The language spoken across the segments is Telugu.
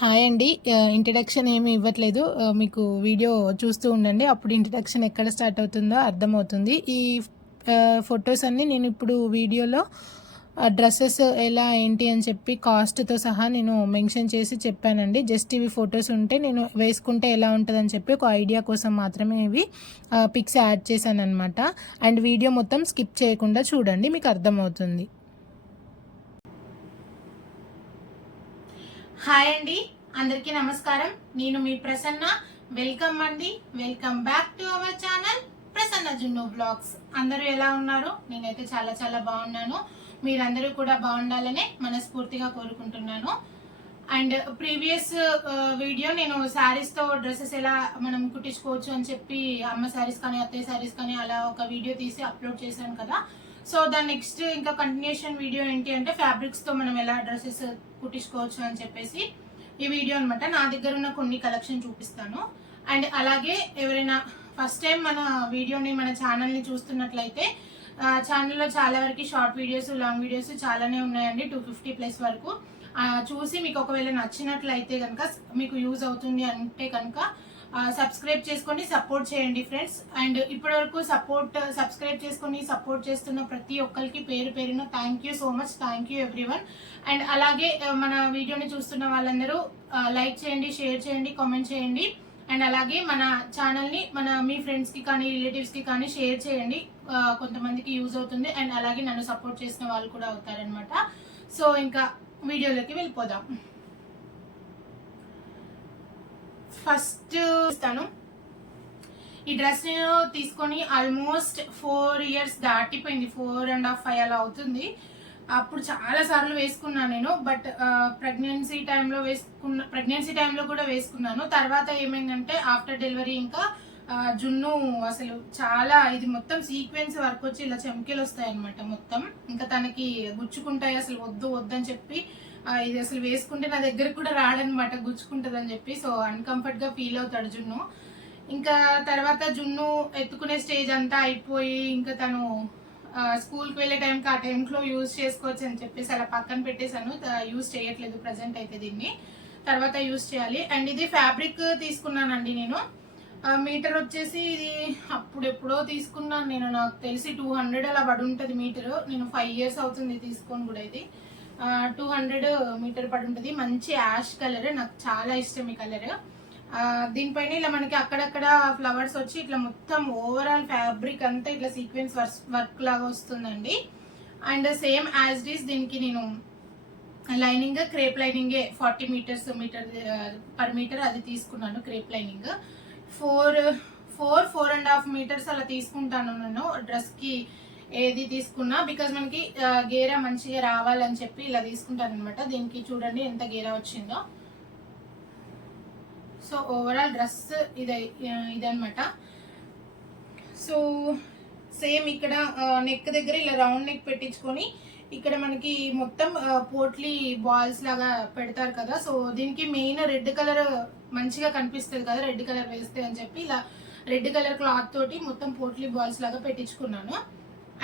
హాయ్ అండి. ఇంట్రడక్షన్ ఏమి ఇవ్వట్లేదు. మీకు వీడియో చూస్తూ ఉండండి. అప్పుడు ఇంట్రడక్షన్ ఎక్కడ స్టార్ట్ అవుతుందో అర్థమవుతుంది. ఈ ఫొటోస్ అన్నీ నేను ఇప్పుడు వీడియోలో డ్రెస్సెస్ ఎలా ఏంటి అని చెప్పి కాస్ట్తో సహా నేను మెన్షన్ చేసి చెప్పానండి. జస్ట్ ఇవి ఫొటోస్ ఉంటే నేను వేసుకుంటే ఎలా ఉంటుందని చెప్పి ఒక ఐడియా కోసం మాత్రమే ఇవి పిక్స్ యాడ్ చేశాను అనమాట. అండ్ వీడియో మొత్తం స్కిప్ చేయకుండా చూడండి, మీకు అర్థమవుతుంది. హాయ్ అండి, అందరికీ నమస్కారం. నేను మీ ప్రసన్న. వెల్కమ్ అండి, welcome back to our channel Prasanna జున్ను బ్లాగ్స్. అందరూ ఎలా ఉన్నారు? నేనైతే చాలా చాలా బాగున్నాను. మీరందరూ కూడా బాగుండాలనే మనస్ఫూర్తిగా కోరుకుంటున్నాను. అండ్ ప్రీవియస్ వీడియో నేను శారీస్తో డ్రెస్సెస్ ఎలా మనం కుట్టించుకోవచ్చు అని చెప్పి అమ్మ శారీస్ కానీ అత్తయ్య శారీస్ కానీ అలా ఒక వీడియో తీసి అప్లోడ్ చేశాను కదా. సో దాని నెక్స్ట్ ఇంకా కంటిన్యూషన్ వీడియో ఏంటి అంటే ఫ్యాబ్రిక్స్తో మనం ఎలా డ్రెస్సెస్ కుట్టించుకోవచ్చు అని చెప్పేసి ఈ వీడియో అనమాట. నా దగ్గర ఉన్న కొన్ని కలెక్షన్ చూపిస్తాను. అండ్ అలాగే ఎవరైనా ఫస్ట్ టైం మన వీడియోని మన ఛానల్ని చూస్తున్నట్లయితే ఛానల్లో చాలా వరకు షార్ట్ వీడియోస్ లాంగ్ వీడియోస్ చాలానే ఉన్నాయండి, 250+ వరకు. చూసి మీకు ఒకవేళ నచ్చినట్లయితే కనుక మీకు యూజ్ అవుతుంది అంటే కనుక సబ్స్క్రైబ్ చేసుకొని సపోర్ట్ చేయండి ఫ్రెండ్స్. అండ్ ఇప్పటివరకు సబ్స్క్రైబ్ చేసుకొని సపోర్ట్ చేస్తున్న ప్రతి ఒక్కరికి పేరు పేరున thank you so much. Thank you everyone. And అలాగే మన వీడియోని చూస్తున్న వాళ్ళందరూ లైక్ చేయండి, షేర్ చేయండి, కామెంట్ చేయండి. అండ్ అలాగే మన ఛానల్ని మీ ఫ్రెండ్స్కి కానీ రిలేటివ్స్కి కానీ షేర్ చేయండి, కొంతమందికి యూజ్ అవుతుంది. అండ్ అలాగే నన్ను సపోర్ట్ చేసిన వాళ్ళు కూడా అవుతారనమాట. సో ఇంకా వీడియోలోకి వెళ్ళిపోదాం. ఫస్ట్ ఇస్తాను. ఈ డ్రెస్ నేను తీసుకొని ఆల్మోస్ట్ 4 years దాటిపోయింది, 4.5, 5 అలా అవుతుంది. అప్పుడు చాలా సార్లు వేసుకున్నాను నేను. బట్ ప్రెగ్నెన్సీ టైంలో కూడా వేసుకున్నాను. తర్వాత ఏమైందంటే ఆఫ్టర్ డెలివరీ ఇంకా జున్ను అసలు చాలా ఇది మొత్తం సీక్వెన్స్ వర్క్ వచ్చి ఇలా చెమ్కిలు వస్తాయి అనమాట మొత్తం. ఇంకా తనకి గుచ్చుకుంటాయి, అసలు వద్దని చెప్పి ఇది అసలు వేసుకుంటే నా దగ్గరకు కూడా రాడనమాట, గుచ్చుకుంటుంది అని చెప్పి. సో అన్కంఫర్ట్ గా ఫీల్ అవుతాడు జున్ను. ఇంకా తర్వాత జున్ను ఎత్తుకునే స్టేజ్ అంతా అయిపోయి ఇంకా తను స్కూల్కి వెళ్ళే టైంకి ఆ టైంలో యూజ్ చేసుకోవచ్చు అని చెప్పేసి అలా పక్కన పెట్టేశాను. యూజ్ చేయట్లేదు ప్రజెంట్ అయితే దీన్ని, తర్వాత యూజ్ చేయాలి. అండ్ ఇది ఫ్యాబ్రిక్ తీసుకున్నానండి నేను. మీటర్ వచ్చేసి ఇది అప్పుడు ఎప్పుడో తీసుకున్నాను నేను, నాకు తెలిసి 200 అలా పడి ఉంటుంది మీటర్. నేను 5 years అవుతుంది తీసుకొని కూడా. ఇది 200 మీటర్ పడి ఉంటుంది. మంచి యాష్ కలర్, నాకు చాలా ఇష్టం ఈ కలర్. దీనిపైన ఇలా మనకి అక్కడక్కడ ఫ్లవర్స్ వచ్చి ఇట్లా మొత్తం ఓవరాల్ ఫ్యాబ్రిక్ అంతా ఇట్లా సీక్వెన్స్ వర్క్ లాగా వస్తుందండి. And same as it is దీనికి నేను లైనింగ్ క్రేప్ లైనింగే 40 per meter అది తీసుకున్నాను. క్రేప్ లైనింగ్ 4.5 meters అలా తీసుకుంటాను నేను డ్రెస్కి ఏది తీసుకున్నా. బికాజ్ మనకి గేరా మంచిగా రావాలని చెప్పి ఇలా తీసుకుంటాను అనమాట. దీనికి చూడండి ఎంత గేరా వచ్చిందో. సో ఓవరాల్ డ్రెస్ ఇదనమాట. సో సేమ్ ఇక్కడ నెక్ దగ్గర ఇలా రౌండ్ నెక్ పెట్టించుకొని ఇక్కడ మనకి మొత్తం పోట్లీ బాల్స్ లాగా పెడతారు కదా. సో దీనికి మెయిన్ రెడ్ కలర్ మంచిగా కనిపిస్తుంది కదా రెడ్ కలర్ వేస్తే అని చెప్పి ఇలా రెడ్ కలర్ క్లాత్ తోటి మొత్తం పోట్లీ బాల్స్ లాగా పెట్టించుకున్నాను.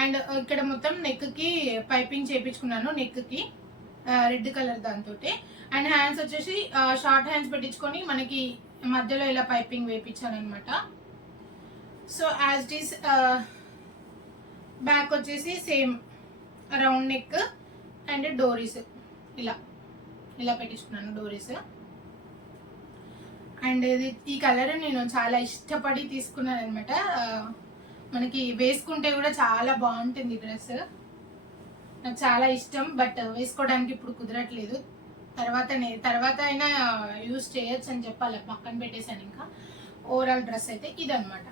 అండ్ ఇక్కడ మొత్తం నెక్ కి పైపింగ్ చేయించుకున్నాను, నెక్ కి రెడ్ కలర్ దాంతో. అండ్ హ్యాండ్స్ వచ్చేసి షార్ట్ హ్యాండ్స్ పెట్టించుకొని మనకి మధ్యలో ఇలా పైపింగ్ వేయించాను అనమాట. So as it is back వచ్చేసి సేమ్ రౌండ్ నెక్ అండ్ డోరీస్ ఇలా పెట్టించుకున్నాను డోరీస్. అండ్ ఈ కలర్ నేను చాలా ఇష్టపడి తీసుకున్నాను అనమాట. మనకి వేసుకుంటే కూడా చాలా బాగుంటుంది డ్రెస్, నాకు చాలా ఇష్టం. బట్ వేసుకోవడానికి ఇప్పుడు కుదరట్లేదు, తర్వాత అయినా యూజ్ చేయొచ్చు అని చెప్పాలి, పక్కన పెట్టేశాను. ఇంకా ఓవరాల్ డ్రెస్ అయితే ఇదనమాట.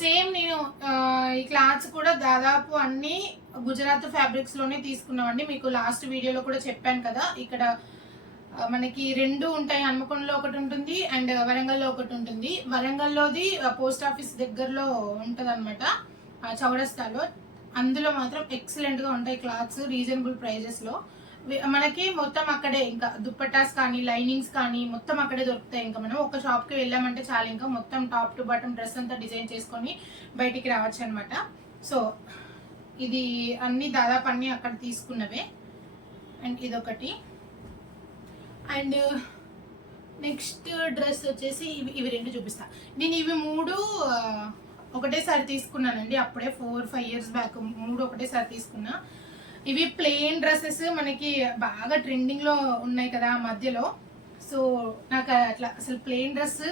సేమ్ నేను ఈ క్లాత్స్ కూడా దాదాపు అన్ని గుజరాత్ ఫ్యాబ్రిక్స్ లోనే తీసుకున్నామండి. మీకు లాస్ట్ వీడియోలో కూడా చెప్పాను కదా. ఇక్కడ మనకి 2 ఉంటాయి, హన్మకొండలో ఒకటి ఉంటుంది అండ్ వరంగల్లో ఒకటి ఉంటుంది. వరంగల్లోది పోస్ట్ ఆఫీస్ దగ్గరలో ఉంటుంది అనమాట, చౌరస్తాలో. అందులో మాత్రం ఎక్సలెంట్ గా ఉంటాయి క్లాత్స్, రీజనబుల్ ప్రైజెస్ లో. మనకి మొత్తం అక్కడే ఇంకా దుప్పటాస్ కానీ లైనింగ్స్ కానీ మొత్తం అక్కడే దొరుకుతాయి. ఇంకా మనం ఒక షాప్ కి వెళ్ళామంటే చాలా, ఇంకా మొత్తం టాప్ టు బాటమ్ డ్రెస్ అంతా డిజైన్ చేసుకొని బయటికి రావచ్చు అనమాట. సో ఇది దాదాపు అన్ని అక్కడ తీసుకున్నవే. అండ్ ఇదొకటి అండ్ నెక్స్ట్ డ్రెస్ వచ్చేసి ఇవి రెండు చూపిస్తా. నేను ఇవి 3 ఒకటేసారి తీసుకున్నానండి, అప్పుడే 4-5 ఇయర్స్ బ్యాక్ 3 ఒకటేసారి తీసుకున్నా. ఇవి ప్లెయిన్ డ్రెస్సెస్ మనకి బాగా ట్రెండింగ్లో ఉన్నాయి కదా మధ్యలో. సో నాకు అట్లా అసలు ప్లెయిన్ డ్రెస్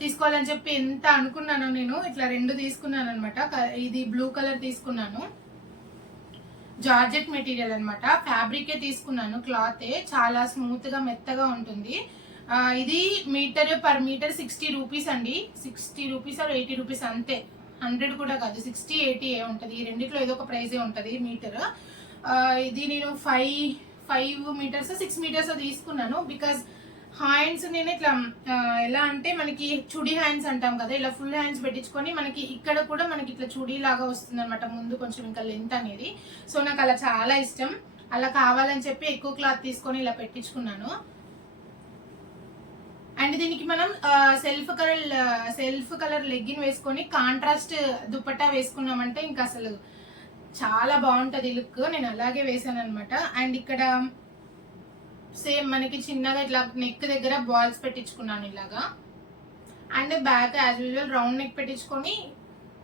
తీసుకోవాలని చెప్పి ఎంత అనుకున్నానో నేను ఇట్లా 2 తీసుకున్నాను అనమాట. ఇది బ్లూ కలర్ తీసుకున్నాను, జార్జెట్ మెటీరియల్ అనమాట, ఫ్యాబ్రికే తీసుకున్నాను, క్లాతే చాలా స్మూత్ గా మెత్తగా ఉంటుంది. ఇది పర్ మీటర్ 60 రూపీస్ అండి, 60 రూపీస్ ఆర్ 80 రూపీస్ అంతే, 100 కూడా కాదు, 60-80 ఉంటుంది. ఈ రెండిట్లో ఏదో ఒక ప్రైజే ఉంటుంది మీటర్. ఇది నేను 5 మీటర్స్ 6 మీటర్స్ తీసుకున్నాను. బికాజ్ హ్యాండ్స్ నేను ఇట్లా ఎలా అంటే మనకి చుడీ హ్యాండ్స్ అంటాం కదా, ఇలా ఫుల్ హ్యాండ్స్ పెట్టించుకొని మనకి ఇక్కడ కూడా మనకి ఇట్లా చుడీ లాగా వస్తుంది అనమాట, ముందు కొంచెం ఇంకా లెంత్ అనేది. సో నాకు అలా చాలా ఇష్టం, అలా కావాలని చెప్పి ఎక్కువ క్లాత్ తీసుకొని ఇలా పెట్టించుకున్నాను. అండ్ దీనికి మనం సెల్ఫ్ కలర్ లెగ్గిన్ వేసుకొని కాంట్రాస్ట్ దుపట్టా వేసుకున్నామంటే ఇంకా అసలు చాలా బాగుంటది లుక్. నేను అలాగే వేసాను అనమాట. అండ్ ఇక్కడ సేమ్ మనకి చిన్నగా ఇట్లా నెక్ దగ్గర బాల్స్ పెట్టించుకున్నాను ఇలాగా. And back as usual round neck పెట్టించుకొని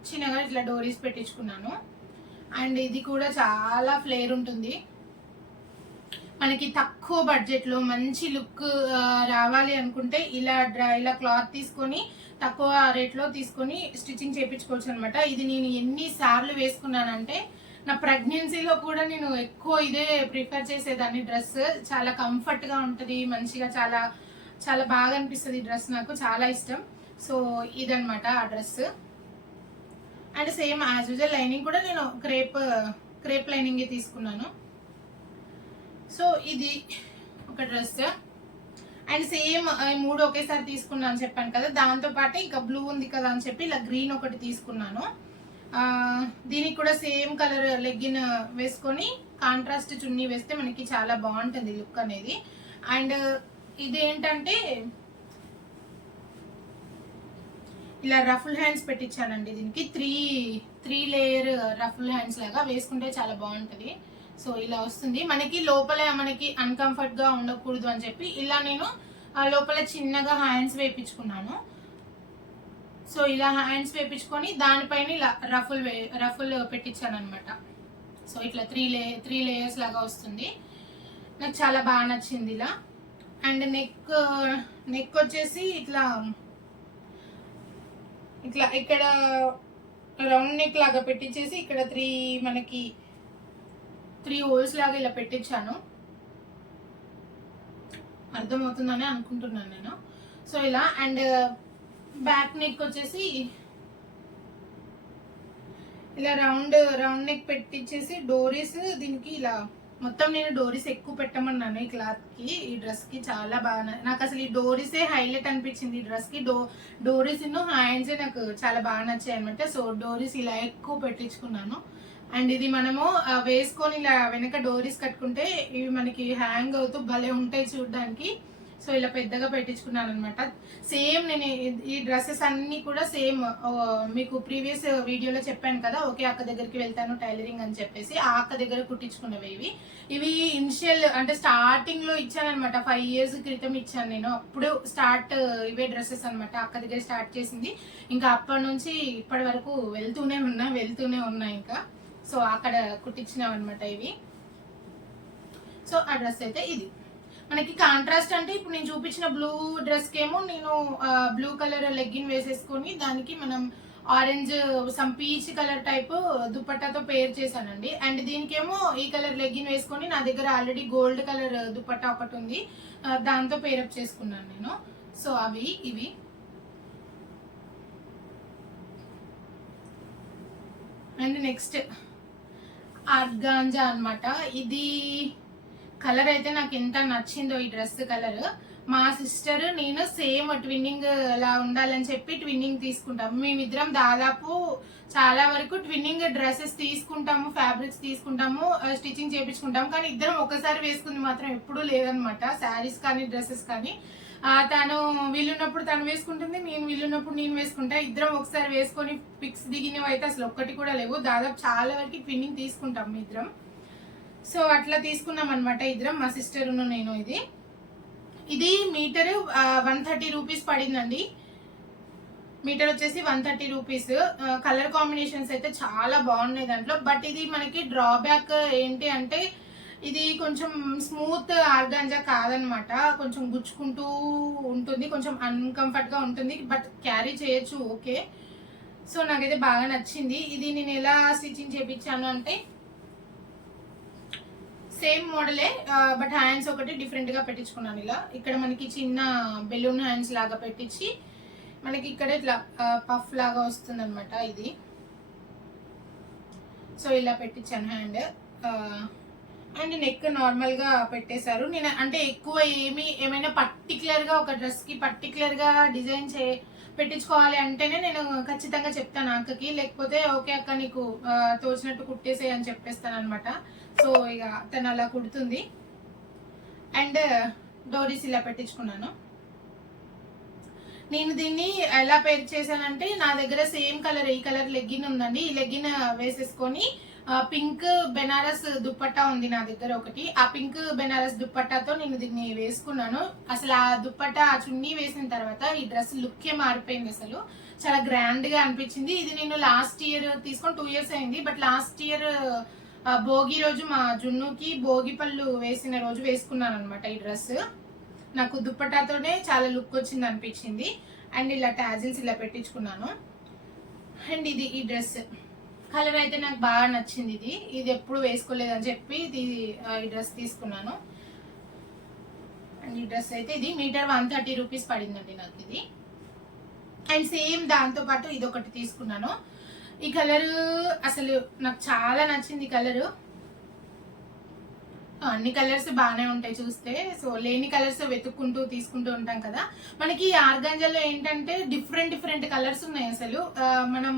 చిన్నగా ఇట్లా డోరీస్ పెట్టించుకున్నాను. అండ్ ఇది కూడా చాలా ఫ్లేర్ ఉంటుంది, మనకి తక్కువ బడ్జెట్ లో మంచి లుక్ రావాలి అనుకుంటే ఇలా క్లాత్ తీసుకొని తక్కువ రేట్ లో తీసుకొని స్టిచ్చింగ్ చేయించుకోవచ్చు అనమాట. ఇది నేను ఎన్ని సార్లు వేసుకున్నానంటే నా ప్రెగ్నెన్సీలో కూడా నేను ఎక్కువ ఇదే ప్రిఫర్ చేసేదాన్ని. డ్రెస్ చాలా కంఫర్ట్ గా ఉంటది, మంచిగా చాలా చాలా బాగా అనిపిస్తుంది. డ్రెస్ నాకు చాలా ఇష్టం. సో ఇదనమాట ఆ dress. And same as usual lining కూడా నేను క్రేప్ లైనింగ్ తీసుకున్నాను. సో ఇది ఒక డ్రెస్. అండ్ సేమ్ 3 ఒకేసారి తీసుకున్నాను అని చెప్పాను కదా, దాంతో పాటు ఇంకా బ్లూ ఉంది కదా అని చెప్పి ఇలా గ్రీన్ ఒకటి తీసుకున్నాను. దీనికి కూడా సేమ్ కలర్ లెగ్గిన్ వేసుకొని కాంట్రాస్ట్ చున్నీ వేస్తే మనకి చాలా బాగుంటుంది లుక్ అనేది. అండ్ ఇదేంటంటే ఇలా రఫుల్ హ్యాండ్స్ పెట్టించానండి, దీనికి 3 లేయర్ రఫుల్ హ్యాండ్స్ లాగా వేసుకుంటే చాలా బాగుంటుంది. సో ఇలా వస్తుంది మనకి, లోపల మనకి అన్కంఫర్ట్ గా ఉండకూడదు అని చెప్పి ఇలా నేను లోపల చిన్నగా హ్యాండ్స్ వేయించుకున్నాను. సో ఇలా హ్యాండ్స్ వేయించుకొని దానిపైన ఇలా రఫుల్ పెట్టించాను అనమాట. సో ఇట్లా 3 లేయర్స్ లాగా వస్తుంది, నాకు చాలా బాగా నచ్చింది ఇలా. అండ్ నెక్ వచ్చేసి ఇట్లా ఇక్కడ రౌండ్ నెక్ లాగా పెట్టించేసి ఇక్కడ 3 హోల్స్ లాగా ఇలా పెట్టించాను, అర్థమవుతుందని అనుకుంటున్నాను నేను. సో ఇలా. అండ్ బ్యాక్ నెక్ వచ్చేసి ఇలా రౌండ్ నెక్ పెట్టించేసి డోరీస్ దీనికి ఇలా మొత్తం నేను డోరీస్ ఎక్కువ పెట్టమన్నాను ఈ క్లాత్ కి, ఈ డ్రెస్ కి. చాలా బాగా నాకు అసలు ఈ డోరీసే హైలైట్ అనిపించింది ఈ డ్రెస్ కి. డోరీస్ హ్యాండ్స్ నాకు చాలా బాగా నచ్చాయి అనమాట. సో డోరీస్ ఇలా ఎక్కువ పెట్టించుకున్నాను. అండ్ ఇది మనము వేసుకొని ఇలా వెనక డోరీస్ కట్టుకుంటే ఇవి మనకి హ్యాంగ్ అవుతూ భలే ఉంటాయి చూడడానికి. సో ఇలా పెద్దగా పెట్టించుకున్నాను అనమాట. సేమ్ నేను ఈ డ్రెస్సెస్ అన్ని కూడా సేమ్ మీకు ప్రీవియస్ వీడియోలో చెప్పాను కదా, ఒకే అక్క దగ్గరికి వెళ్తాను టైలరింగ్ అని చెప్పేసి, ఆ అక్క దగ్గర కుట్టించుకున్నవి ఇవి ఇనిషియల్ అంటే స్టార్టింగ్ లో ఇచ్చాను అనమాట. 5 ఇయర్స్ క్రితం ఇచ్చాను నేను, అప్పుడు ఇవే డ్రెస్సెస్ అనమాట అక్క దగ్గర స్టార్ట్ చేసింది. ఇంకా అప్పటి నుంచి ఇప్పటి వరకు వెళ్తూనే ఉన్నా ఇంకా. సో అక్కడ కుట్టించినాం అనమాట ఇవి. సో ఆ డ్రెస్ అయితే ఇది మనకి కాంట్రాస్ట్ అంటే ఇప్పుడు నేను చూపించిన బ్లూ డ్రెస్ కేమో నేను బ్లూ కలర్ లెగ్గిన్ వేసేసుకొని దానికి మనం orange some peach colour type దుపట్టాతో పేర్ చేశానండి. అండ్ దీనికేమో ఈ కలర్ లెగ్గిన్ వేసుకొని నా దగ్గర ఆల్రెడీ గోల్డ్ కలర్ దుపట్టా ఒకటి ఉంది, దాంతో పేరప్ చేసుకున్నాను నేను. సో ఇవి అండ్ నెక్స్ట్ ఆర్గాంజా అన్నమాట. ఇది కలర్ అయితే నాకు ఎంత నచ్చిందో ఈ డ్రెస్ కలర్. మా సిస్టర్ నేను సేమ్ ట్విన్నింగ్ లా ఉండాలని చెప్పి ట్విన్నింగ్ తీసుకుంటాము. మేమిద్దరం దాదాపు చాలా వరకు ట్విన్నింగ్ డ్రెస్సెస్ తీసుకుంటాము, ఫ్యాబ్రిక్స్ తీసుకుంటాము, స్టిచ్చింగ్ చేయించుకుంటాము. కానీ ఇద్దరం ఒకసారి వేసుకుంది మాత్రం ఎప్పుడూ లేదనమాట, శారీస్ కానీ డ్రెస్సెస్ కానీ. తను వీలున్నప్పుడు తను వేసుకుంటుంది, నేను వీలున్నప్పుడు నేను వేసుకుంటా. ఇద్దరం ఒకసారి వేసుకొని పిక్స్ దిగినవి అయితే అసలు ఒక్కటి కూడా లేవు. దాదాపు చాలా వరకు ట్విన్నింగ్ తీసుకుంటాం ఇద్దరం. సో అట్లా తీసుకున్నాం అనమాట ఇద్దరం, మా సిస్టర్ నేను. ఇది ఇది మీటర్ 130 రూపీస్ పడిందండి. మీటర్ వచ్చేసి 130 రూపీస్. కలర్ కాంబినేషన్స్ అయితే చాలా బాగున్నాయి దాంట్లో. బట్ ఇది మనకి డ్రాబ్యాక్ ఏంటి అంటే ఇది కొంచెం స్మూత్ ఆర్గాంజా కాదనమాట. కొంచెం గుచ్చుకుంటూ ఉంటుంది, కొంచెం అన్కంఫర్ట్ గా ఉంటుంది. బట్ క్యారీ చేయొచ్చు, ఓకే. సో నాకైతే బాగా నచ్చింది. ఇది నేను ఎలా స్టిచ్చింగ్ చేయించాను అంటే సేమ్ మోడలే, బట్ హ్యాండ్స్ ఒకటి డిఫరెంట్ గా పెట్టించుకున్నాను. ఇలా ఇక్కడ మనకి చిన్న బెలూన్ హ్యాండ్స్ లాగా పెట్టించి మనకి ఇక్కడ ఇట్లా పఫ్ లాగా వస్తుంది అనమాట ఇది. సో ఇలా పెట్టించాను హ్యాండ్. అండ్ నెక్ నార్మల్ గా పెట్టేశారు. నేను అంటే ఎక్కువ ఏమైనా పర్టికులర్ గా ఒక డ్రెస్ కి పర్టికులర్ గా డిజైన్ పెట్టించుకోవాలి అంటేనే నేను ఖచ్చితంగా చెప్తాను అక్కకి. లేకపోతే ఓకే అక్క నీకు తోచినట్టు కుట్టేసే అని చెప్పేస్తాను అనమాట. సో ఇక తను అలా కుడుతుంది. అండ్ డోరీస్ ఇలా పెట్టించుకున్నాను. నేను దీన్ని ఎలా పేర్ చేశానంటే నా దగ్గర సేమ్ కలర్ ఈ కలర్ లెగ్గిన్ ఉందండి. ఈ లెగ్గిన్ వేసేసుకొని పింక్ బెనారస్ దుప్పట్టా ఉంది నా దగ్గర ఒకటి. ఆ పింక్ బెనారస్ దుప్పట్టాతో నేను దీన్ని వేసుకున్నాను. అసలు ఆ దుప్పట్టా ఆ చున్నీ వేసిన తర్వాత ఈ డ్రెస్ లుక్కే మారిపోయింది. అసలు చాలా గ్రాండ్ గా అనిపించింది. ఇది నేను లాస్ట్ ఇయర్ తీసుకొని 2 years అయింది. బట్ లాస్ట్ ఇయర్ భోగి రోజు మా జున్నుకి భోగి పళ్ళు వేసిన రోజు వేసుకున్నాను అనమాట ఈ డ్రెస్. నాకు దుప్పటాతోనే చాలా లుక్ వచ్చింది అనిపించింది. అండ్ ఇలా టాజిల్స్ ఇలా పెట్టించుకున్నాను. అండ్ ఇది ఈ డ్రెస్ కలర్ అయితే నాకు బాగా నచ్చింది. ఇది ఎప్పుడు వేసుకోలేదని చెప్పి ఈ డ్రెస్ తీసుకున్నాను. అండ్ ఈ డ్రెస్ అయితే ఇది మీటర్ 130 రూపీస్ పడిందండి నాకు ఇది. అండ్ సేమ్ దాంతో పాటు ఇది ఒకటి తీసుకున్నాను. ఈ కలర్ అసలు నాకు చాలా నచ్చింది. కలరు అన్ని కలర్స్ బాగానే ఉంటాయి చూస్తే. సో లేని కలర్స్ వెతుక్కుంటూ తీసుకుంటూ ఉంటాం కదా. మనకి ఆర్గాంజాలో ఏంటంటే డిఫరెంట్ కలర్స్ ఉన్నాయి. అసలు మనం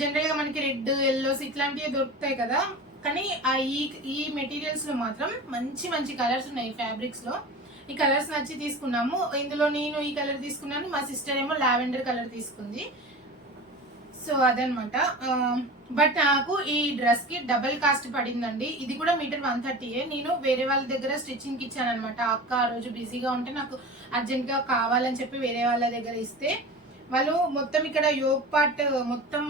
జనరల్ గా మనకి రెడ్ ఎల్లోస్ ఇట్లాంటివి దొరుకుతాయి కదా. కానీ ఈ మెటీరియల్స్ లో మాత్రం మంచి కలర్స్ ఉన్నాయి ఫ్యాబ్రిక్స్ లో. ఈ కలర్స్ నచ్చి తీసుకున్నాము. ఇందులో నేను ఈ కలర్ తీసుకున్నాను, మా సిస్టర్ ఏమో లావెండర్ కలర్ తీసుకుంది. సో అదనమాట. బట్ నాకు ఈ డ్రెస్ కి డబుల్ కాస్ట్ పడిందండి. ఇది కూడా మీటర్ 130. నేను వేరే వాళ్ళ దగ్గర స్టిచ్చింగ్ కి ఇచ్చాను అనమాట. అక్క ఆ రోజు బిజీగా ఉంటే నాకు అర్జెంట్ గా కావాలని చెప్పి వేరే వాళ్ళ దగ్గర ఇస్తే వాళ్ళు మొత్తం ఇక్కడ యోగ్ పార్ట్ మొత్తం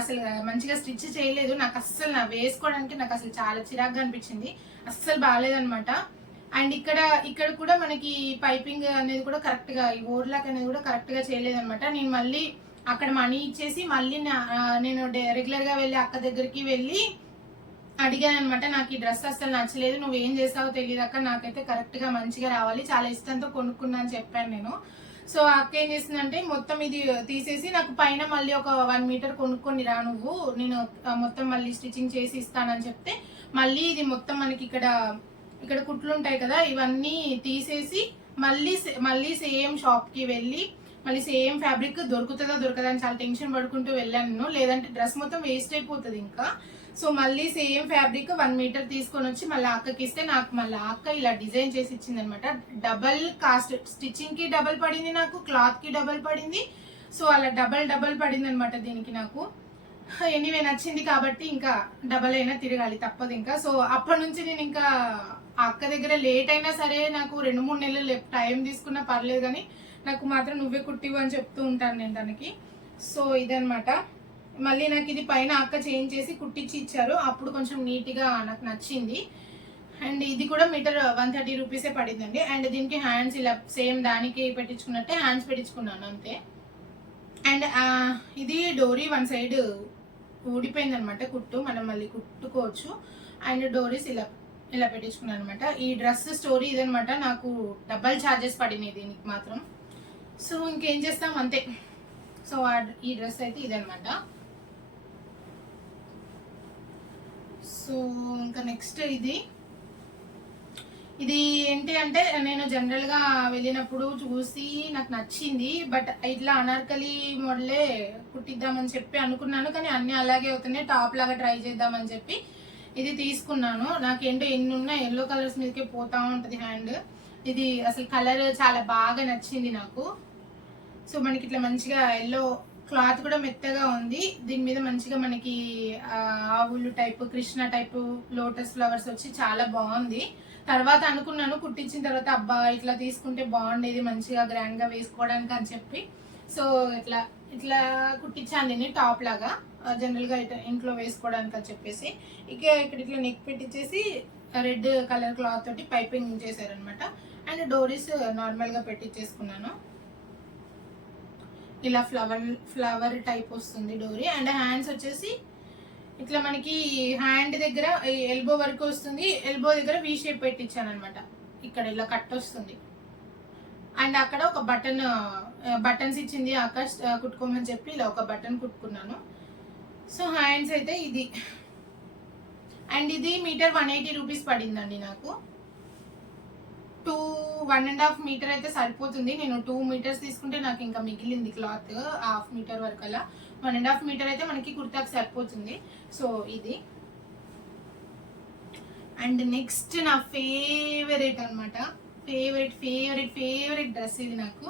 అసలు మంచిగా స్టిచ్ చేయలేదు. నాకు అస్సలు వేసుకోవడానికి నాకు అసలు చాలా చిరాగ్గా అనిపించింది. అస్సలు బాగాలేదనమాట. అండ్ ఇక్కడ కూడా మనకి పైపింగ్ అనేది కూడా కరెక్ట్ గా ఈ ఓవర్లాక్ అనేది కూడా కరెక్ట్ గా చేయలేదనమాట. నేను మళ్ళీ అక్కడ మనీ ఇచ్చేసి మళ్ళీ నేను రెగ్యులర్ గా వెళ్ళి అక్క దగ్గరికి వెళ్ళి అడిగాను అనమాట. నాకు ఈ డ్రెస్ అస్సలు నచ్చలేదు, నువ్వేం చేసావో తెలియదు అక్క, నాకైతే కరెక్ట్ గా మంచిగా రావాలి, చాలా ఇష్టంతో కొనుక్కున్నా అని చెప్పాను నేను. సో అక్క ఏం చేసిందంటే మొత్తం ఇది తీసేసి నాకు పైన మళ్ళీ ఒక 1 మీటర్ కొనుక్కొని రా నువ్వు, నేను మొత్తం మళ్ళీ స్టిచ్చింగ్ చేసి ఇస్తానని చెప్తే మళ్ళీ ఇది మొత్తం మనకి ఇక్కడ కుట్లు ఉంటాయి కదా, ఇవన్నీ తీసేసి మళ్ళీ సేమ్ షాప్ కి వెళ్ళి మళ్ళీ సేమ్ ఫ్యాబ్రిక్ దొరుకుతుందా దొరకదా అని చాలా టెన్షన్ పడుకుంటూ వెళ్ళాను నేను. లేదంటే డ్రెస్ మొత్తం వేస్ట్ అయిపోతుంది ఇంకా. సో మళ్ళీ సేమ్ ఫ్యాబ్రిక్ 1 మీటర్ తీసుకొని వచ్చి మళ్ళీ అక్కకి ఇస్తే నాకు మళ్ళీ అక్క ఇలా డిజైన్ చేసి ఇచ్చింది అనమాట. డబల్ కాస్ట్, స్టిచ్చింగ్ కి డబల్ పడింది, నాకు క్లాత్ కి డబల్ పడింది. సో అలా డబల్ పడింది అనమాట దీనికి నాకు. ఎనీవే నచ్చింది కాబట్టి ఇంకా డబల్ అయినా తిరగాలి, తప్పదు ఇంకా. సో అప్పటి నుంచి నేను ఇంకా అక్క దగ్గర లేట్ అయినా సరే నాకు 2-3 నెలలు టైం తీసుకున్నా పర్లేదు, కానీ నాకు మాత్రం నువ్వే కుట్టివు అని చెప్తూ ఉంటాను నేను దానికి. సో ఇదనమాట. మళ్ళీ నాకు ఇది పైన అక్క చేంజ్ చేసి కుట్టించి ఇచ్చారు, అప్పుడు కొంచెం నీట్గా నాకు నచ్చింది. అండ్ ఇది కూడా మీటర్ 130 రూపీసే పడిందండి. అండ్ దీనికి హ్యాండ్స్ ఇలా సేమ్ దానికి పెట్టించుకున్నట్టే హ్యాండ్స్ పెట్టించుకున్నాను అంతే. అండ్ ఇది డోరీ 1 సైడ్ ఊడిపోయింది అనమాట కుట్టు, మనం మళ్ళీ కుట్టుకోవచ్చు. అండ్ డోరీస్ ఇలా పెట్టించుకున్నాను అనమాట. ఈ డ్రెస్ స్టోరీ ఇదనమాట. నాకు డబల్ ఛార్జెస్ పడినాయి దీనికి మాత్రం. సో ఇంకేం చేస్తాం అంతే. సో ఈ డ్రెస్ అయితే ఇదనమాట. సో ఇంకా నెక్స్ట్ ఇది ఏంటి అంటే నేను జనరల్ గా వెళ్ళినప్పుడు చూసి నాకు నచ్చింది. బట్ ఇట్లా అనార్కలి మోడలే కుట్టిద్దామని చెప్పి అనుకున్నాను, కానీ అన్ని అలాగే అవుతున్నాయి. టాప్ లాగా ట్రై చేద్దామని చెప్పి ఇది తీసుకున్నాను. నాకేంటో ఎన్ని ఉన్నా ఎల్లో కలర్స్ మీదకే పోతా ఉంటది హ్యాండ్. ఇది అసలు కలర్ చాలా బాగా నచ్చింది నాకు. సో మనకి ఇట్లా మంచిగా ఎల్లో క్లాత్ కూడా మెత్తగా ఉంది. దీని మీద మంచిగా మనకి ఆవులు type, Krishna type lotus flowers వచ్చి చాలా బాగుంది. తర్వాత అనుకున్నాను కుట్టించిన తర్వాత అబ్బా ఇట్లా తీసుకుంటే బాగుండేది మంచిగా గ్రాండ్గా వేసుకోవడానికి అని చెప్పి. సో ఇట్లా ఇట్లా కుట్టించాను నేను టాప్ లాగా జనరల్గా ఇంట్లో వేసుకోవడానికి అని చెప్పేసి. ఇక ఇక్కడ ఇట్లా నెక్ పెట్టించేసి రెడ్ కలర్ క్లాత్ తోటి పైపింగ్ చేశారనమాట. అండ్ డోరీస్ నార్మల్గా పెట్టించేసుకున్నాను. ఇలా ఫ్లవర్ టైప్ వస్తుంది డోరీ. అండ్ హ్యాండ్స్ వచ్చేసి ఇట్లా మనకి హ్యాండ్ దగ్గర ఎల్బో వరకు వస్తుంది. ఎల్బో దగ్గర వీ షేప్ పెట్టించాను అనమాట. ఇక్కడ ఇలా కట్ వస్తుంది. అండ్ అక్కడ ఒక బటన్స్ ఇచ్చింది ఆకాష్ కుట్టుకోమని చెప్పి ఇలా ఒక బటన్ కుట్టుకున్నాను. సో హ్యాండ్స్ అయితే ఇది. అండ్ ఇది మీటర్ 180 రూపీస్ పడిందండి నాకు. 1.5 మీటర్ అయితే సరిపోతుంది. నేను 2 మీటర్స్ తీసుకుంటే నాకు ఇంకా మిగిలింది క్లాత్ హాఫ్ మీటర్ వరకు అలా. 1.5 మీటర్ అయితే మనకి కుర్తాకి సరిపోతుంది. సో ఇది. అండ్ నెక్స్ట్ నా ఫేవరెట్ అనమాట, ఫేవరెట్ డ్రెస్ ఇది నాకు.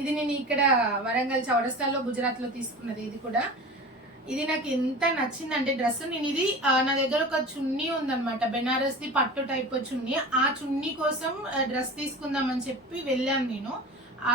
ఇది నేను ఇక్కడ వరంగల్ చౌరస్తాలో గుజరాత్లో తీసుకున్నది. ఇది కూడా ఇది నాకు ఎంత నచ్చిందంటే డ్రెస్, నేను ఇది నా దగ్గర ఒక చున్నీ ఉందన్నమాట, బెనారస్ది పట్టు టైప్ చున్నీ. ఆ చున్నీ కోసం డ్రెస్ తీసుకుందామని చెప్పి వెళ్ళాను నేను.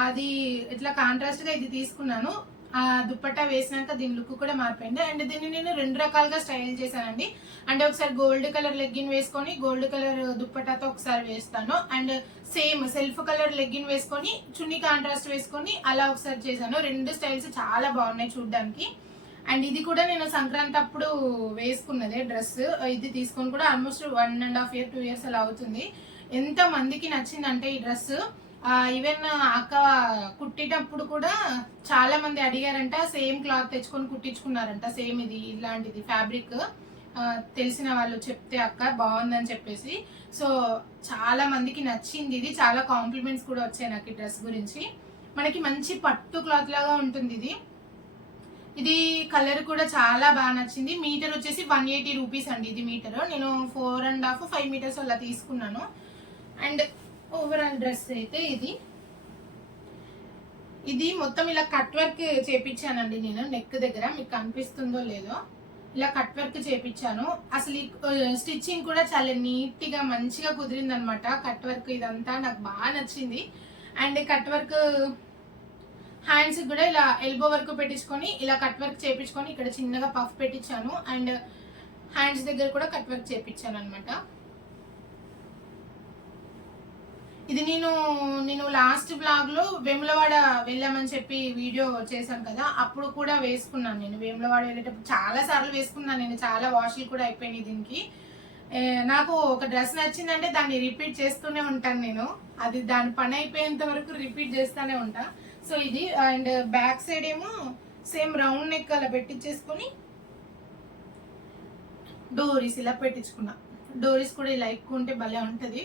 అది ఇట్లా కాంట్రాస్ట్ గా ఇది తీసుకున్నాను. ఆ దుప్పట్టా వేసినాక దీని లుక్ కూడా మారిపోయింది. అండ్ దీన్ని నేను 2 రకాలుగా స్టైల్ చేశానండి. అంటే ఒకసారి గోల్డ్ కలర్ లెగ్గిన్ వేసుకొని గోల్డ్ కలర్ దుప్పట్టాతో ఒకసారి వేస్తాను. And same self colour legging వేసుకొని చున్నీ కాంట్రాస్ట్ వేసుకొని అలా ఒకసారి చేశాను. 2 స్టైల్స్ చాలా బాగున్నాయి చూడడానికి. అండ్ ఇది కూడా నేను సంక్రాంతి అప్పుడు వేసుకున్నదే డ్రెస్. ఇది తీసుకొని కూడా ఆల్మోస్ట్ 1.5 year 2 years అలా అవుతుంది. ఎంత మందికి నచ్చిందంటే ఈ డ్రెస్, ఈవెన్ అక్క కుట్టేటప్పుడు కూడా చాలా మంది అడిగారంట, సేమ్ క్లాత్ తెచ్చుకొని కుట్టించుకున్నారంట. సేమ్ ఇది ఇలాంటిది ఫ్యాబ్రిక్ తెలిసిన వాళ్ళు చెప్తే అక్క బాగుందని చెప్పేసి. సో చాలా మందికి నచ్చింది ఇది. చాలా కాంప్లిమెంట్స్ కూడా వచ్చాయి నాకు ఈ డ్రెస్ గురించి. మనకి మంచి పట్టు క్లాత్ లాగా ఉంటుంది ఇది. ఇది కలర్ కూడా చాలా బాగా నచ్చింది. మీటర్ వచ్చేసి 180 రూపీస్ అండి ఇది మీటర్. నేను 4.5 5 మీటర్స్ అలా తీసుకున్నాను. అండ్ ఓవరాల్ డ్రెస్ అయితే ఇది మొత్తం ఇలా కట్ వర్క్ చేపించానండి నేను నెక్ దగ్గర. మీకు కనిపిస్తుందో లేదో, ఇలా కట్ వర్క్ చేపించాను. అసలు ఈ స్టిచ్చింగ్ కూడా చాలా నీట్ గా మంచిగా కుదిరింది అనమాట. కట్ వర్క్ ఇదంతా నాకు బాగా నచ్చింది. అండ్ కట్ వర్క్ హ్యాండ్స్ కూడా ఇలా ఎల్బో వరకు పెట్టించుకొని ఇలా కట్ వర్క్ చేపించుకొని ఇక్కడ చిన్నగా పఫ్ పెట్టించాను. అండ్ హ్యాండ్స్ దగ్గర కూడా కట్ వర్క్ చేపించాను అనమాట. ఇది నేను లాస్ట్ బ్లాగ్ లో వేములవాడ వెళ్ళామని చెప్పి వీడియో చేశాను కదా, అప్పుడు కూడా వేసుకున్నాను. నేను వేములవాడ వెళ్ళేటప్పుడు చాలా సార్లు వేసుకున్నాను నేను. చాలా వాష్లు కూడా అయిపోయినాయి దీనికి. నాకు ఒక డ్రెస్ నచ్చిందంటే దాన్ని రిపీట్ చేస్తూనే ఉంటాను నేను. అది దాని పని అయిపోయేంత వరకు రిపీట్ చేస్తూనే ఉంటా. సో ఇది. అండ్ బ్యాక్ సైడ్ ఏమో సేమ్ రౌండ్ నెక్ అలా పెట్టించేసుకొని డోరీస్ ఇలా పెట్టించుకున్నా. డోరీస్ కూడా ఇలా ఎక్కువ ఉంటే భలే ఉంటది.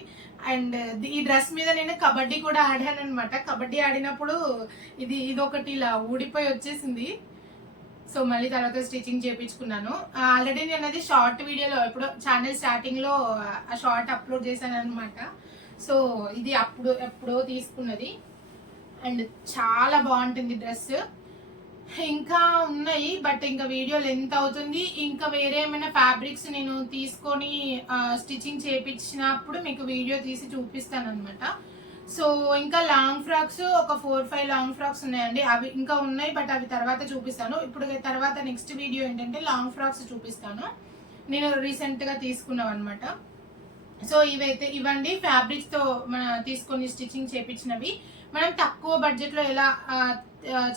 అండ్ ఈ డ్రెస్ మీద నేను కబడ్డీ కూడా ఆడాను అనమాట. కబడ్డీ ఆడినప్పుడు ఇది ఒకటి ఇలా ఊడిపోయి వచ్చేసింది. సో మళ్ళీ తర్వాత స్టిచ్చింగ్ చేయించుకున్నాను. ఆల్రెడీ నేను అది షార్ట్ వీడియోలో ఎప్పుడో ఛానల్ స్టార్టింగ్ లో ఆ షార్ట్ అప్లోడ్ చేశాను అనమాట. సో ఇది ఎప్పుడో తీసుకున్నది. అండ్ చాలా బాగుంటుంది డ్రెస్. ఇంకా ఉన్నాయి బట్ ఇంకా వీడియో లెంత్ అవుతుంది. ఇంకా వేరే ఏమైనా ఫ్యాబ్రిక్స్ నేను తీసుకొని స్టిచ్చింగ్ చేయించినప్పుడు మీకు వీడియో తీసి చూపిస్తాను అనమాట. సో ఇంకా లాంగ్ ఫ్రాక్స్ ఒక 4-5 లాంగ్ ఫ్రాక్స్ ఉన్నాయండి. అవి ఇంకా ఉన్నాయి బట్ అవి తర్వాత చూపిస్తాను. ఇప్పుడు తర్వాత నెక్స్ట్ వీడియో ఏంటంటే లాంగ్ ఫ్రాక్స్ చూపిస్తాను. నేను రీసెంట్ గా తీసుకున్నాను అనమాట. సో ఇవండి ఫ్యాబ్రిక్స్ తో తీసుకొని స్టిచ్చింగ్ చేయించినవి. మనం తక్కువ బడ్జెట్ లో ఎలా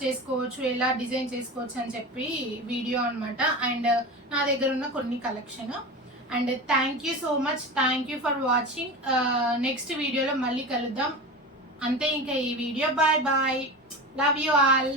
చేసుకోవచ్చు, ఎలా డిజైన్ చేసుకోవచ్చు అని చెప్పి వీడియో అనమాట. అండ్ నా దగ్గర ఉన్న కొన్ని collection. And thank you so much, thank you for watching. Next వీడియోలో మళ్ళీ కలుద్దాం. అంతే ఇంకా ఈ video. Bye bye, love you all.